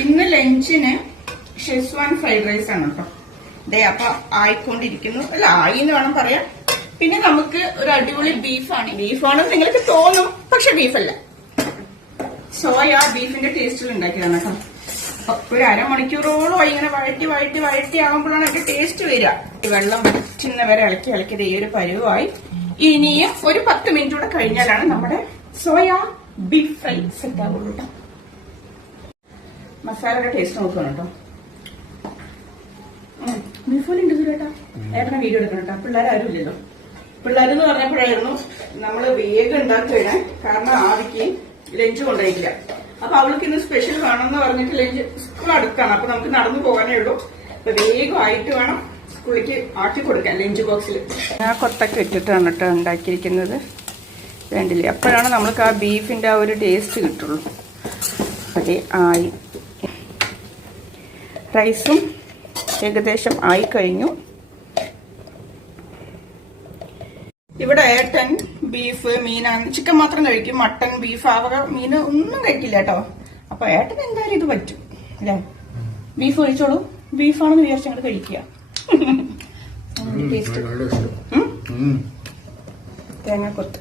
ഇന്ന് ലഞ്ചിന് schezwan fried rice ആണ് കേട്ടോ. ദേ അപ്പൊ ആയിക്കൊണ്ടിരിക്കുന്നു. അല്ല, ആയി എന്ന് വേണം പറയാൻ. പിന്നെ നമുക്ക് ഒരു അടിപൊളി ബീഫാണെന്ന് നിങ്ങൾക്ക് തോന്നും, പക്ഷെ ബീഫല്ല, സോയ ബീഫിന്റെ ടേസ്റ്റിൽ ഉണ്ടാക്കിയതാണ് കേട്ടോ. അപ്പൊ ഒരു അരമണിക്കൂറോളം ഇങ്ങനെ വഴറ്റി ആകുമ്പോഴാണ് അതിന്റെ ടേസ്റ്റ് വരിക. വെള്ളം വറ്റുന്ന വരെ ഇളക്കി ഈ ഒരു പരുവായി. ഇനിയും ഒരു 10 മിനിറ്റ് കൂടെ കഴിഞ്ഞാലാണ് നമ്മുടെ സോയ ബീഫ് ഫ്രൈ സെറ്റ് ആവുള്ളൂ കേട്ടോ. മസാലയുടെ ടേസ്റ്റ് നോക്കണം കേട്ടോ. ബീഫ് പോലെ ഉണ്ട് കേട്ടോ. ഏട്ടനെ വീഡിയോ എടുക്കണം കേട്ടോ. പിള്ളേരാരും ഇല്ലല്ലോ. പിള്ളേരെന്ന് പറഞ്ഞപ്പോഴായിരുന്നു നമ്മള് വേഗം ഉണ്ടാക്കുകയാണ്. കാരണം ആവിക്ക് ലഞ്ച് കൊണ്ടുപോയില്ല. അപ്പൊ അവൾക്ക് ഇന്ന് സ്പെഷ്യൽ വേണമെന്ന് പറഞ്ഞിട്ട് ലഞ്ച് സ്കൂൾ അടുത്താണ്. അപ്പൊ നമുക്ക് നടന്നു പോകാനേ ഉള്ളൂ. അപ്പൊ വേഗം ആയിട്ട് വേണം സ്കൂളിലേക്ക് ആക്കി കൊടുക്കാൻ ലഞ്ച് ബോക്സിൽ. ഞാൻ കൊത്തൊക്കെ ഇട്ടിട്ടാണ് കേട്ടോ ഉണ്ടാക്കിയിരിക്കുന്നത്. വേണ്ടില്ലേ, അപ്പോഴാണ് നമ്മൾക്ക് ആ ബീഫിന്റെ ആ ഒരു ടേസ്റ്റ് കിട്ടുള്ളൂ. അതെ, ആയി. റൈസും ഏകദേശം ആയി കഴിഞ്ഞു. ഇവിടെ ഏട്ടൻ ബീഫ്, മീനാണ്, ചിക്കൻ മാത്രം കഴിക്കും. മട്ടൻ, ബീഫ്, ആവക മീൻ ഒന്നും കഴിക്കില്ല കേട്ടോ. അപ്പൊ ഏട്ടൻ എന്തായാലും ഇത് പറ്റും അല്ലേ? ബീഫ് കഴിച്ചോളൂ. ബീഫാണെന്ന് വിചാരിച്ച് അങ്ങോട്ട് കഴിക്കുക. ടേസ്റ്റ് തേങ്ങാക്കൊത്ത്.